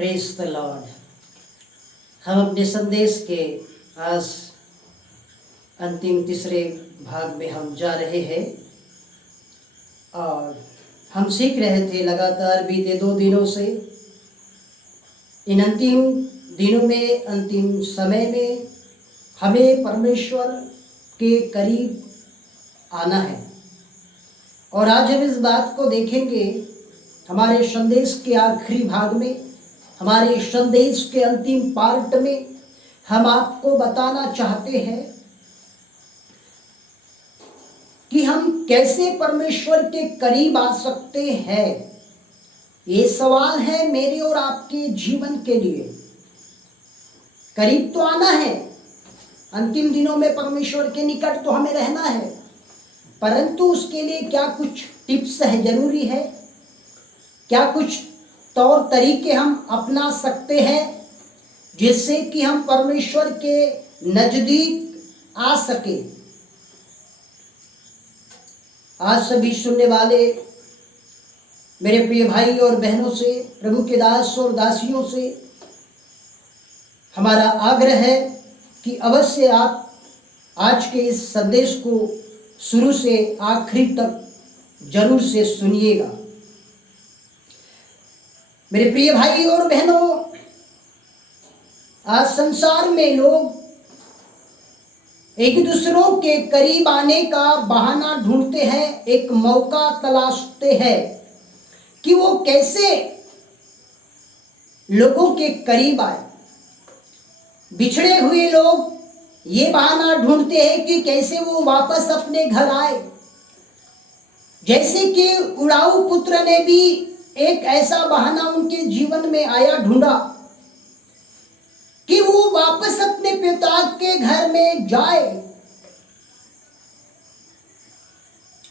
Praise the Lord. हम अपने संदेश के आज अंतिम तीसरे भाग में हम जा रहे हैं और हम सीख रहे थे लगातार बीते 2 दिनों से। इन अंतिम दिनों में, अंतिम समय में हमें परमेश्वर के करीब आना है और आज हम इस बात को देखेंगे। हमारे संदेश के आखिरी भाग में, हमारे संदेश के अंतिम पार्ट में हम आपको बताना चाहते हैं कि हम कैसे परमेश्वर के करीब आ सकते हैं। ये सवाल है मेरे और आपके जीवन के लिए। करीब तो आना है, अंतिम दिनों में परमेश्वर के निकट तो हमें रहना है, परंतु उसके लिए क्या कुछ टिप्स है, जरूरी है? क्या कुछ तौर तरीके हम अपना सकते हैं जिससे कि हम परमेश्वर के नजदीक आ सके? आज सभी सुनने वाले मेरे प्रिय भाई और बहनों से, प्रभु के दास और दासियों से हमारा आग्रह है कि अवश्य आप आज के इस संदेश को शुरू से आखिरी तक जरूर से सुनिएगा। मेरे प्रिय भाई और बहनों, आज संसार में लोग एक दूसरों के करीब आने का बहाना ढूंढते हैं, एक मौका तलाशते हैं कि वो कैसे लोगों के करीब आए। बिछड़े हुए लोग ये बहाना ढूंढते हैं कि कैसे वो वापस अपने घर आए। जैसे कि उड़ाऊ पुत्र ने भी एक ऐसा बहाना उनके जीवन में आया, ढूंढा कि वो वापस अपने पिता के घर में जाए।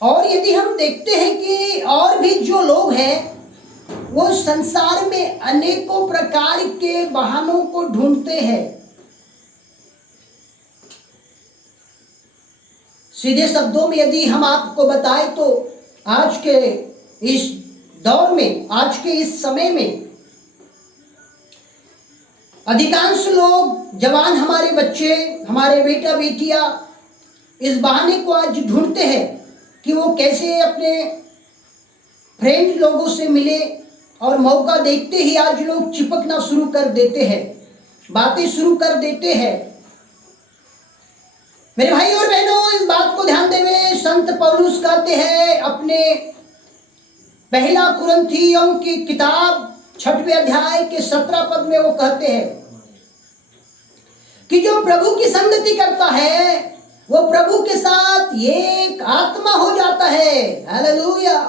और यदि हम देखते हैं कि और भी जो लोग हैं वो संसार में अनेकों प्रकार के बहानों को ढूंढते हैं। सीधे शब्दों में यदि हम आपको बताएं तो आज के इस दौर में, आज के इस समय में अधिकांश लोग, जवान हमारे बच्चे, हमारे बेटा बेटियां इस बहाने को आज ढूंढते हैं कि वो कैसे अपने फ्रेंड लोगों से मिले, और मौका देखते ही आज लोग चिपकना शुरू कर देते हैं, बातें शुरू कर देते हैं। मेरे भाई और बहनों, इस बात को ध्यान देवे संत पौलुस कहते हैं अपने पहला कुरिन्थियों की किताब 6वें अध्याय के 17 पद में, वो कहते हैं कि जो प्रभु की संगति करता है वो प्रभु के साथ एक आत्मा हो जाता है। हालेलुया।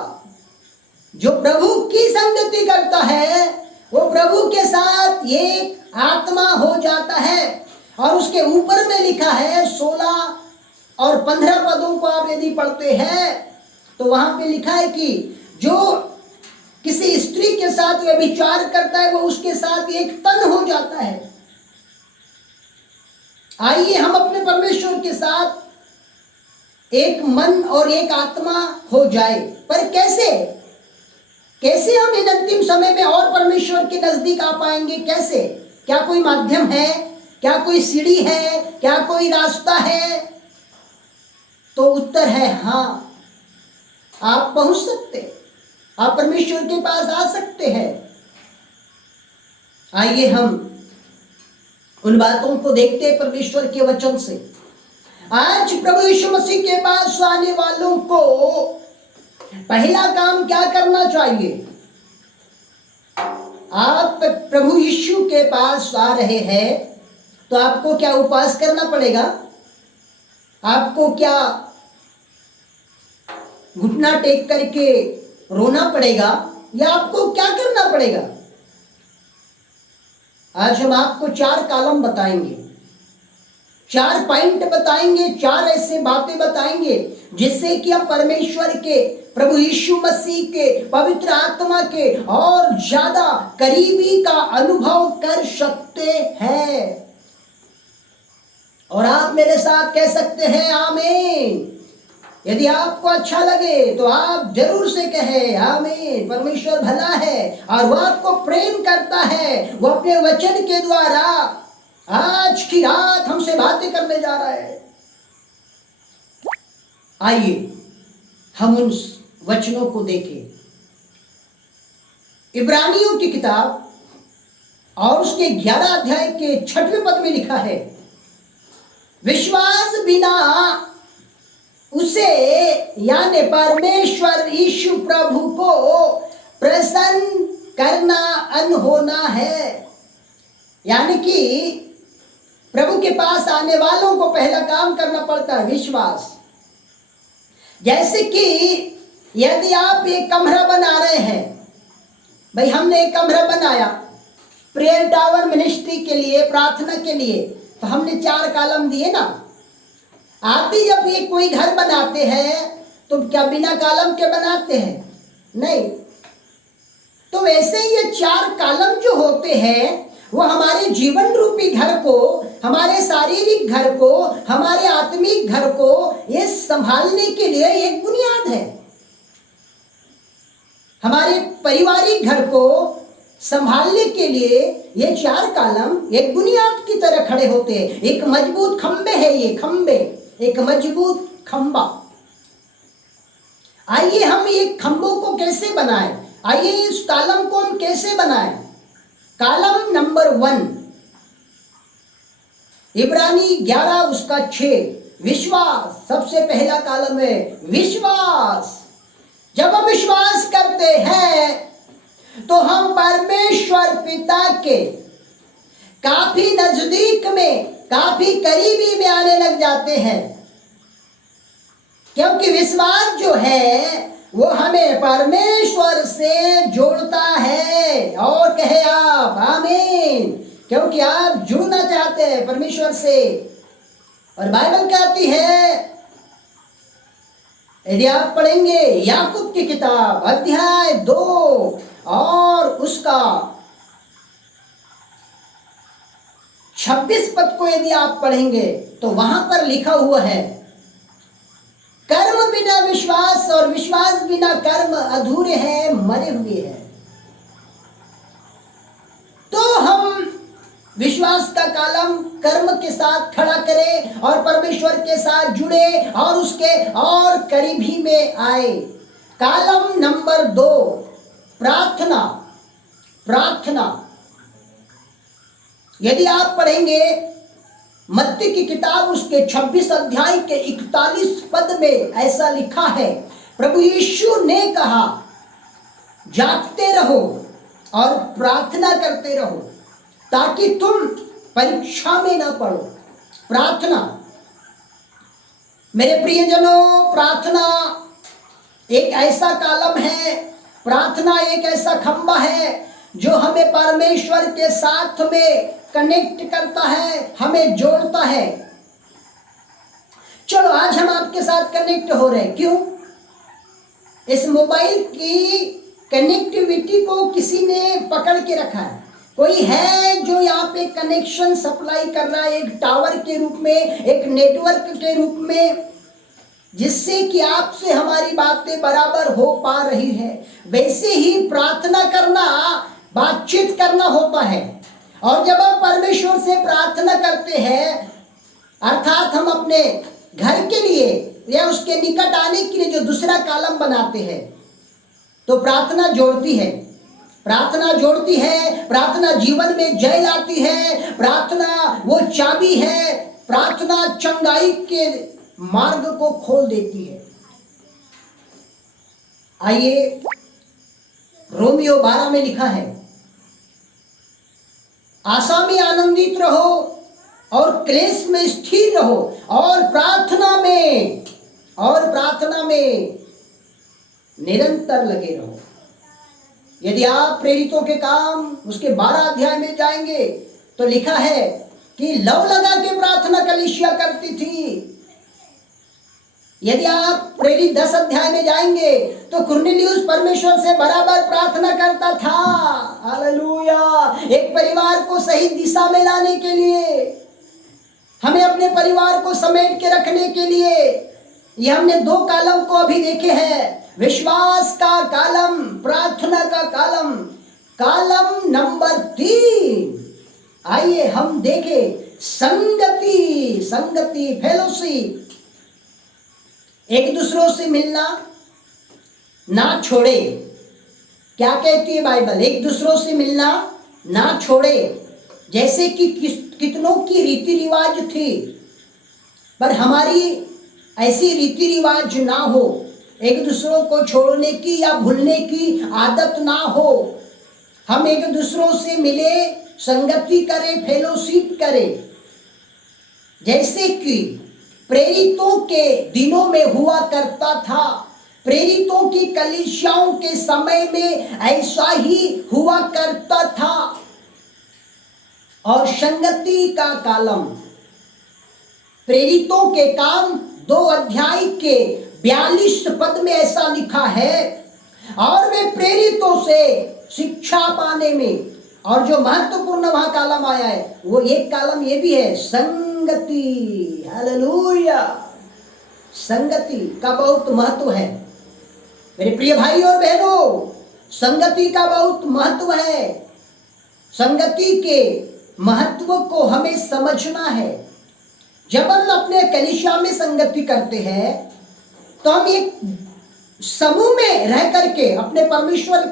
जो प्रभु की संगति करता है वो प्रभु के साथ एक आत्मा हो जाता है। और उसके ऊपर में लिखा है 16 और 15 पदों को आप यदि पढ़ते हैं तो वहां पे लिखा है कि जो किसी स्त्री के साथ व्यभिचार करता है वो उसके साथ एक तन हो जाता है। आइए हम अपने परमेश्वर के साथ एक मन और एक आत्मा हो जाए। पर कैसे कैसे हम इन अंतिम समय में और परमेश्वर के नजदीक आ पाएंगे? कैसे? क्या कोई माध्यम है? क्या कोई सीढ़ी है? क्या कोई रास्ता है? तो उत्तर है हाँ, आप पहुंच सकते, आप परमेश्वर के पास आ सकते हैं। आइए हम उन बातों को देखते हैं परमेश्वर के वचन से। आज प्रभु यीशु मसीह के पास आने वालों को पहला काम क्या करना चाहिए? आप प्रभु यीशु के पास आ रहे हैं तो आपको क्या उपवास करना पड़ेगा? आपको क्या घुटना टेक करके रोना पड़ेगा? या आपको क्या करना पड़ेगा? आज हम आपको 4 कॉलम बताएंगे, 4 पॉइंट बताएंगे, 4 ऐसे बातें बताएंगे जिससे कि आप परमेश्वर के, प्रभु यीशु मसीह के, पवित्र आत्मा के और ज्यादा करीबी का अनुभव कर सकते हैं। और आप मेरे साथ कह सकते हैं आमीन। यदि आपको अच्छा लगे तो आप जरूर से कहें आमीन। परमेश्वर भला है और वो आपको प्रेम करता है वो अपने वचन के द्वारा आज की रात हमसे बातें करने जा रहा है। आइए हम उन वचनों को देखें। इब्रानियों की किताब और उसके 11 अध्याय के 6वें पद में लिखा है, विश्वास बिना उसे यानी परमेश्वर यीशु प्रभु को प्रसन्न करना अनहोना है। यानी कि प्रभु के पास आने वालों को पहला काम करना पड़ता है विश्वास। जैसे कि यदि आप एक कमरा बना रहे हैं, भाई हमने एक कमरा बनाया प्रेयर टावर मिनिस्ट्री के लिए, प्रार्थना के लिए, तो हमने 4 कॉलम दिए ना। आप भी जब ये कोई घर बनाते हैं तो क्या बिना कॉलम के बनाते हैं? नहीं। तो वैसे ही ये 4 कॉलम जो होते हैं वो हमारे जीवन रूपी घर को, हमारे शारीरिक घर को, हमारे आत्मिक घर को ये संभालने के लिए एक बुनियाद है। हमारे पारिवारिक घर को संभालने के लिए ये 4 कॉलम एक बुनियाद की तरह खड़े होते हैं। एक मजबूत खंबे है, ये खंबे, एक मजबूत खंबा। आइए हम ये खंभों को कैसे बनाएं, आइए इस कॉलम को हम कैसे बनाएं। कॉलम नंबर 1 इब्रानी 11 उसका 6, विश्वास। सबसे पहला कॉलम है विश्वास। जब हम विश्वास करते हैं तो हम परमेश्वर पिता के काफी नजदीक में, काफी करीबी में आने लग जाते हैं, क्योंकि विश्वास जो है वो हमें परमेश्वर से जोड़ता है। और कहे आप आमीन, क्योंकि आप जुड़ना चाहते हैं परमेश्वर से। और बाइबल कहती है, यदि आप पढ़ेंगे याकूब की किताब अध्याय 2 और उसका 26 पद को यदि आप पढ़ेंगे तो वहां पर लिखा हुआ है, कर्म बिना विश्वास और विश्वास बिना कर्म अधूरे हैं, मरे हुए हैं। तो हम विश्वास का कॉलम कर्म के साथ खड़ा करें और परमेश्वर के साथ जुड़े और उसके और करीबी में आए। कॉलम नंबर 2 प्रार्थना। प्रार्थना यदि आप पढ़ेंगे मत्ती की किताब उसके 26 अध्याय के 41 पद में ऐसा लिखा है, प्रभु यीशु ने कहा जागते रहो और प्रार्थना करते रहो ताकि तुम परीक्षा में ना पड़ो। प्रार्थना मेरे प्रियजनों, प्रार्थना एक ऐसा कॉलम है, प्रार्थना एक ऐसा खंबा है जो हमें परमेश्वर के साथ में कनेक्ट करता है, हमें जोड़ता है। चलो आज हम आपके साथ कनेक्ट हो रहे हैं। क्यों? इस मोबाइल की कनेक्टिविटी को किसी ने पकड़ के रखा है। कोई है जो यहाँ पे कनेक्शन सप्लाई कर रहा है, एक टावर के रूप में, एक नेटवर्क के रूप में, जिससे कि आपसे हमारी बातें बराबर हो पा रही है। वैसे ही प्रार्थना करना बातचीत करना होता है। और जब हम परमेश्वर से प्रार्थना करते हैं, अर्थात हम अपने घर के लिए या उसके निकट आने के लिए जो दूसरा कॉलम बनाते हैं, तो प्रार्थना जोड़ती है। प्रार्थना जोड़ती है, प्रार्थना जीवन में जय लाती है, प्रार्थना वो चाबी है, प्रार्थना चंगाई के मार्ग को खोल देती है। आइए रोमियो 12 में लिखा है, आशा में आनंदित रहो और क्लेश में स्थिर रहो और प्रार्थना में निरंतर लगे रहो। यदि आप प्रेरितों के काम उसके 12 अध्याय में जाएंगे तो लिखा है कि लव लगा के प्रार्थना कलीसिया करती थी। यदि आप प्रेरित 10 अध्याय में जाएंगे तो कुरनेलियुस परमेश्वर से बराबर प्रार्थना करता था। हालेलुया। एक परिवार को सही दिशा में लाने के लिए, हमें अपने परिवार को समेट के रखने के लिए, ये हमने 2 कॉलम को अभी देखे हैं, विश्वास का कॉलम, प्रार्थना का कॉलम। कॉलम नंबर 3 आइए हम देखें संगति, संगति फेलोशिप, एक दूसरों से मिलना ना छोड़े। क्या कहती है बाइबल? एक दूसरों से मिलना ना छोड़े। जैसे कि कितनों की रीति रिवाज थी, पर हमारी ऐसी रीति रिवाज ना हो, एक दूसरों को छोड़ने की या भूलने की आदत ना हो। हम एक दूसरों से मिले, संगति करें, फेलोशिप करें। जैसे कि प्रेरितों के दिनों में हुआ करता था, प्रेरितों की कलीसियाओं के समय में ऐसा ही हुआ करता था। और संगति का कालम, प्रेरितों के काम 2 अध्याय के 42 पद में ऐसा लिखा है, और वे प्रेरितों से शिक्षा पाने में, और जो महत्वपूर्ण वहां कालम आया है वो एक कालम ये भी है, संगति। हालेलुया। संगति का बहुत महत्व है मेरे प्रिय भाई और बहनों, संगति का बहुत महत्व है। संगति के महत्व को हमें समझना है। जब हम अपने कलीसिया में संगति करते हैं तो हम एक समूह में रह करके अपने परमेश्वर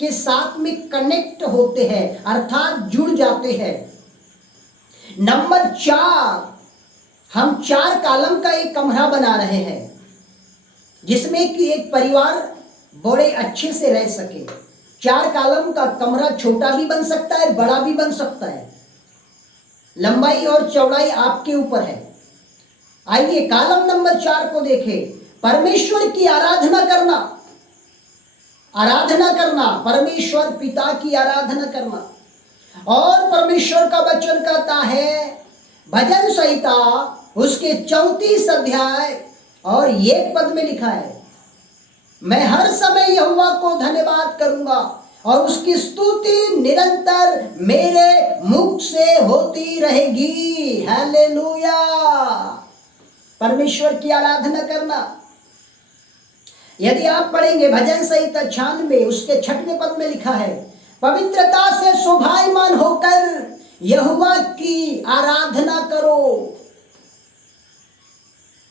के साथ में कनेक्ट होते हैं, अर्थात जुड़ जाते हैं। नंबर 4, हम 4 कॉलम का एक कमरा बना रहे हैं जिसमें कि एक परिवार बड़े अच्छे से रह सके। 4 कॉलम का कमरा छोटा भी बन सकता है, बड़ा भी बन सकता है। लंबाई और चौड़ाई आपके ऊपर है। आइए कॉलम नंबर 4 को देखें। परमेश्वर की आराधना करना, आराधना करना, परमेश्वर पिता की आराधना करना। और परमेश्वर का वचन कहता है, भजन संहिता उसके 34 अध्याय और 1 पद में लिखा है, मैं हर समय यहोवा को धन्यवाद करूंगा और उसकी स्तुति निरंतर मेरे मुख से होती रहेगी। हालेलुया। परमेश्वर की आराधना करना। यदि आप पढ़ेंगे भजन संहिता 96 उसके 6वें पद में लिखा है, पवित्रता से शोभायमान होकर यहोवा की आराधना करो।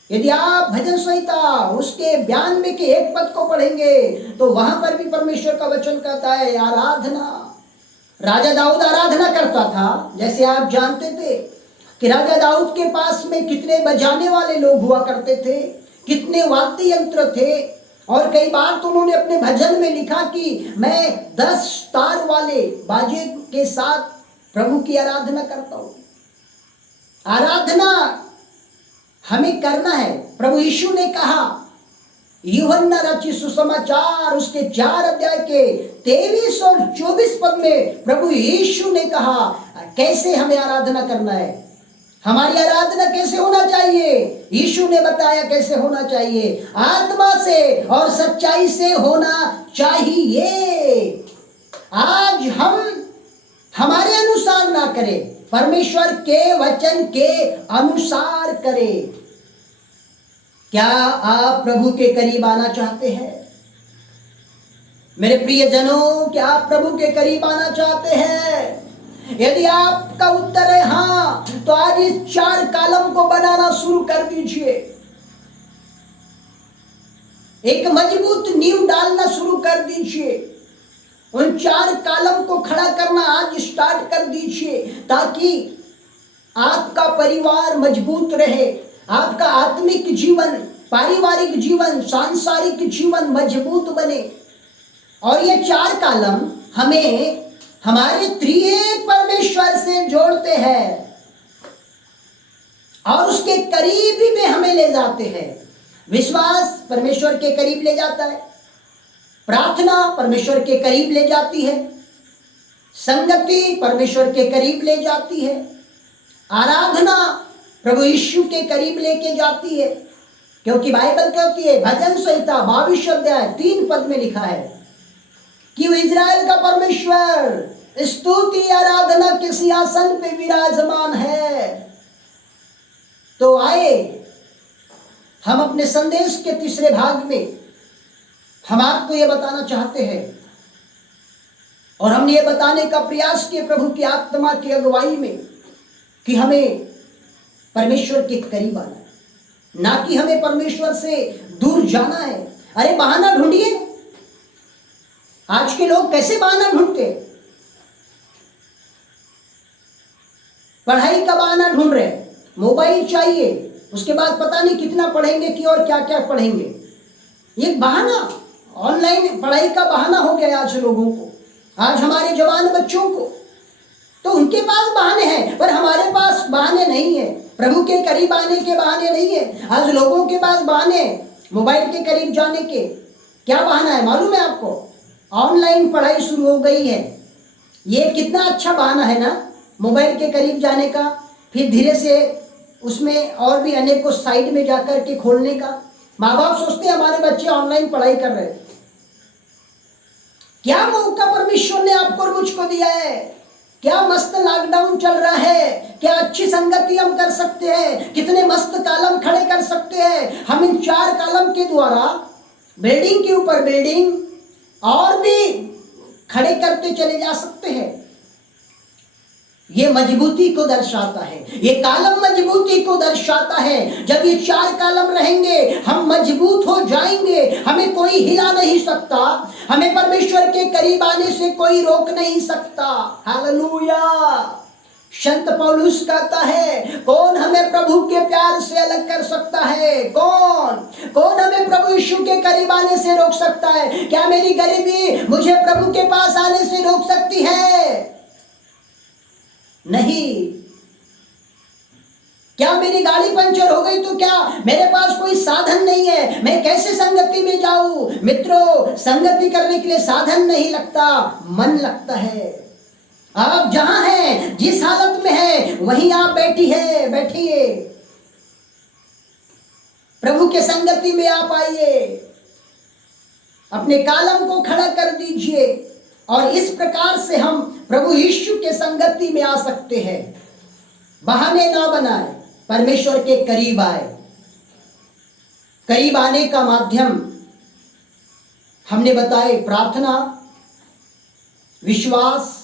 यदि आप भजन संहिता उसके 92 के 1 पद को पढ़ेंगे तो वहां पर भी परमेश्वर का वचन कहता है आराधना। राजा दाऊद आराधना करता था। जैसे आप जानते थे कि राजा दाऊद के पास में कितने बजाने वाले लोग हुआ करते थे, कितने वाद्य यंत्र थे। और कई बार तो उन्होंने अपने भजन में लिखा कि मैं 10 तार वाले बाजे के साथ प्रभु की आराधना करता हूं। आराधना हमें करना है। प्रभु यीशु ने कहा, यूहन्ना रचित सुसमाचार उसके 4 अध्याय के 23 और 24 पद में प्रभु यीशु ने कहा कैसे हमें आराधना करना है। हमारी आराधना कैसे होना चाहिए? यीशु ने बताया कैसे होना चाहिए, आत्मा से और सच्चाई से होना चाहिए। आज हम हमारे अनुसार ना करें, परमेश्वर के वचन के अनुसार करें। क्या आप प्रभु के करीब आना चाहते हैं? मेरे प्रियजनों, क्या आप प्रभु के करीब आना चाहते हैं? यदि आपका उत्तर है हां, तो आज इस 4 कॉलम को बनाना शुरू कर दीजिए। एक मजबूत नींव डालना शुरू कर दीजिए। उन 4 कॉलम को खड़ा करना आज स्टार्ट कर दीजिए, ताकि आपका परिवार मजबूत रहे, आपका आत्मिक जीवन, पारिवारिक जीवन, सांसारिक जीवन मजबूत बने। और ये 4 कॉलम हमें हमारे त्रिएक परमेश्वर से जोड़ते हैं और उसके करीब में हमें ले जाते हैं। विश्वास परमेश्वर के करीब ले जाता है, प्रार्थना परमेश्वर के करीब ले जाती है, संगति परमेश्वर के करीब ले जाती है, आराधना प्रभु यीशु के करीब लेके जाती है। क्योंकि बाइबल कहती है, भजन संहिता 22 अध्याय 3 पद में लिखा है कि वो इजराइल का परमेश्वर स्तुति आराधना के सिंहासन पे विराजमान है। तो आए हम अपने संदेश के तीसरे भाग में हम आपको यह बताना चाहते हैं और हमने ये बताने का प्रयास किया प्रभु की आत्मा की अगुवाई में कि हमें परमेश्वर के करीब आना है, ना कि हमें परमेश्वर से दूर जाना है। अरे बहाना ढूंढिए। आज के लोग कैसे बहाना ढूंढते? पढ़ाई का बहाना ढूंढ रहे, मोबाइल चाहिए, उसके बाद पता नहीं कितना पढ़ेंगे कि और क्या क्या पढ़ेंगे। ये बहाना, ऑनलाइन पढ़ाई का बहाना हो गया आज लोगों को, आज हमारे जवान बच्चों को। तो उनके पास बहाने हैं, पर हमारे पास बहाने नहीं है। प्रभु के करीब आने के बहाने नहीं है। आज लोगों के पास बहाने मोबाइल के करीब जाने के। क्या बहाना है मालूम है आपको? ऑनलाइन पढ़ाई शुरू हो गई है। ये कितना अच्छा बहाना है ना, मोबाइल के करीब जाने का, फिर धीरे से उसमें और भी अनेकों साइड में जाकर के खोलने का। माँ बाप सोचते हैं हमारे बच्चे ऑनलाइन पढ़ाई कर रहे हैं। क्या मौका परमेश्वर ने आपको और मुझको दिया है। क्या मस्त लॉकडाउन चल रहा है, क्या अच्छी संगति हम कर सकते हैं, कितने मस्त कॉलम खड़े कर सकते हैं। हम इन 4 कॉलम के द्वारा बिल्डिंग के ऊपर बिल्डिंग और भी खड़े करते चले जा सकते हैं। ये मजबूती को दर्शाता है, ये कॉलम मजबूती को दर्शाता है। जब ये 4 कॉलम रहेंगे हम मजबूत हो जाएंगे, हमें कोई हिला नहीं सकता, हमें परमेश्वर के करीब आने से कोई रोक नहीं सकता। हालेलुया। संत पौलुस कहता है, कौन हमें प्रभु के प्यार से अलग कर सकता है? कौन हमें प्रभु यीशु के करीब आने से रोक सकता है? क्या मेरी गरीबी मुझे प्रभु के पास आने से रोक सकती है? नहीं। क्या मेरी गाड़ी पंचर हो गई तो क्या मेरे पास कोई साधन नहीं है? मैं कैसे संगति में जाऊं? मित्रों, संगति करने के लिए साधन नहीं लगता, मन लगता है। आप जहां हैं, जिस हालत में है, वहीं आप बैठिए। प्रभु के संगति में आप आइए, अपने कॉलम को खड़ा कर दीजिए और इस प्रकार से हम प्रभु यीशु के संगति में आ सकते हैं। बहाने ना बनाए, परमेश्वर के करीब आए। करीब आने का माध्यम हमने बताए, प्रार्थना, विश्वास,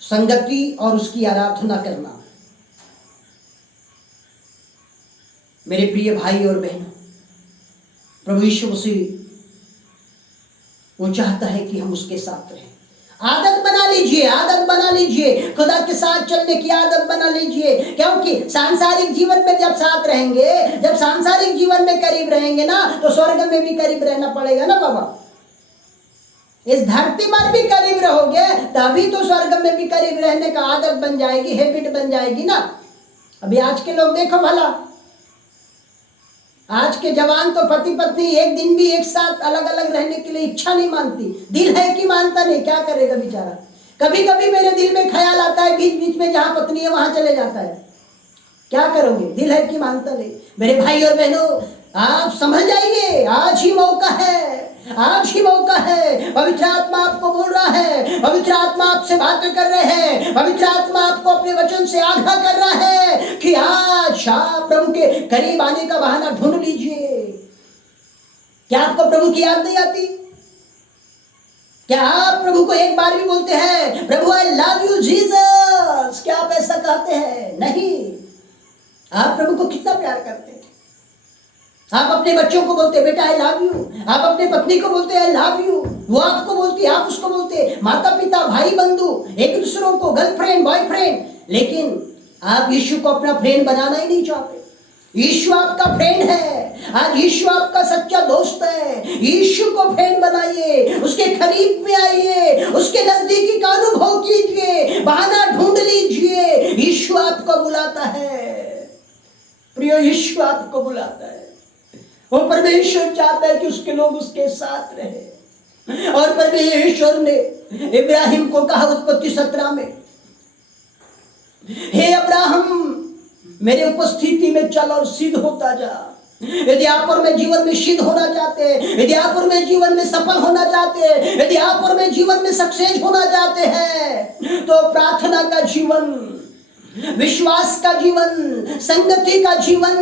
संगति और उसकी आराधना करना। मेरे प्रिय भाई और बहनों, प्रभु यीशु मसीह वो चाहता है कि हम उसके साथ रहें। आदत बना लीजिए, खुदा के साथ चलने की आदत बना लीजिए। क्योंकि सांसारिक जीवन में जब साथ रहेंगे, जब सांसारिक जीवन में करीब रहेंगे ना, तो स्वर्ग में भी करीब रहना पड़ेगा ना बाबा। इस धरती पर भी करीब रहोगे तभी तो स्वर्ग में भी करीब रहने का आदत बन जाएगी, हैबिट बन जाएगी ना। अभी आज के लोग देखो भला, आज के जवान तो पति पत्नी एक दिन भी एक साथ अलग अलग रहने के लिए इच्छा नहीं मानती। दिल है कि मानता नहीं, क्या करेगा बेचारा। कभी कभी मेरे दिल में ख्याल आता है, बीच बीच में जहां पत्नी है वहां चले जाता है। क्या करोगे, दिल है कि मानता नहीं। मेरे भाई और बहनों, आप समझ जाइए, आज ही मौका है, आज ही मौका है। पवित्र आत्मा आपको बोल रहा है, पवित्र आत्मा आपसे बातें कर रहे हैं, पवित्र आत्मा आपको अपने वचन से आगाह कर रहा है कि आज आप प्रभु के करीब आने का बहाना ढूंढ लीजिए। क्या आपको प्रभु की याद नहीं आती? क्या आप प्रभु को एक बार भी बोलते हैं, प्रभु आई लव यू जीसस? क्या आप ऐसा कहते हैं? नहीं। आप प्रभु को कितना प्यार करते हैं। आप अपने बच्चों को बोलते बेटा आई लव यू, आप अपने पत्नी को बोलते आई लव यू, वो आपको बोलती, आप उसको बोलते, माता पिता भाई बंधु एक दूसरों को, गर्लफ्रेंड बॉयफ्रेंड। लेकिन आप यीशु को अपना फ्रेंड बनाना ही नहीं चाहते। यीशु आपका फ्रेंड है, आज यीशु आपका सच्चा दोस्त है। यीशु को फ्रेंड बनाइए, उसके करीब में आइए, उसके नजदीकी का अनुभव कीजिए, बहाना ढूंढ लीजिए। यीशु आपको बुलाता है, प्रिय यीशु आपको बुलाता है। वो परमेश्वर चाहता है कि उसके लोग उसके साथ रहे। और परमेश्वर ने इब्राहिम को कहा उत्पत्ति 17 में, हे अब्राहम मेरे उपस्थिति में चल और सिद्ध होता जा। यदि आप और मैं जीवन में सिद्ध होना चाहते हैं, यदि आप और मैं जीवन में सफल होना चाहते हैं, यदि आप और मैं जीवन में सक्सेस होना चाहते हैं, तो प्रार्थना का जीवन, विश्वास का जीवन, संगति का जीवन,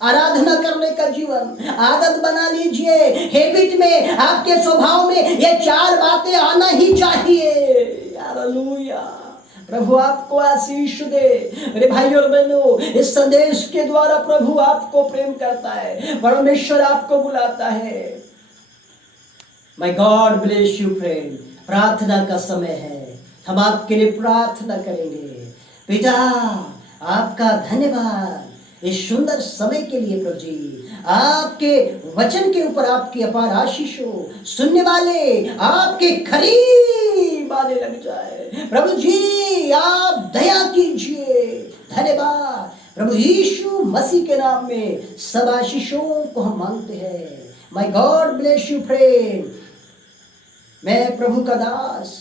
आराधना करने का जीवन आदत बना लीजिए। हैबिट में, आपके स्वभाव में ये 4 बातें आना ही चाहिए। हालेलुया। प्रभु आपको आशीष दे। मेरे भाई और बहनों, इस संदेश के द्वारा प्रभु आपको प्रेम करता है, परमेश्वर आपको बुलाता है। My God bless you friend. प्रार्थना का समय है, हम आपके लिए प्रार्थना करेंगे। पिता, आपका धन्यवाद इस सुंदर समय के लिए प्रभु जी। आपके वचन के ऊपर आपकी अपार आशीष हो, सुनने वाले आपके करीब आने लग जाए। प्रभु जी आप दया कीजिए। धन्यवाद प्रभु यीशु मसीह के नाम में सब आशीषों को हम मांगते हैं। My God bless you friend. मैं प्रभु का दास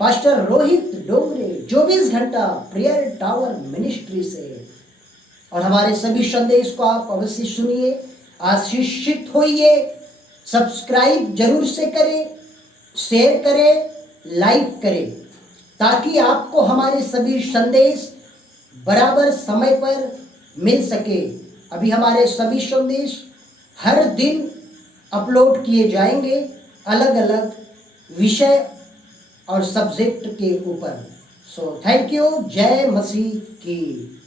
पास्टर रोहित डोंगरे 24 घंटा प्रेयर टावर मिनिस्ट्री से, और हमारे सभी संदेश को आप अवश्य सुनिए, आशीषित होइए। सब्सक्राइब जरूर से करें, शेयर करें, लाइक करें, ताकि आपको हमारे सभी संदेश बराबर समय पर मिल सके। अभी हमारे सभी संदेश हर दिन अपलोड किए जाएंगे, अलग अलग विषय और सब्जेक्ट के ऊपर। So thank you. जय मसीह की।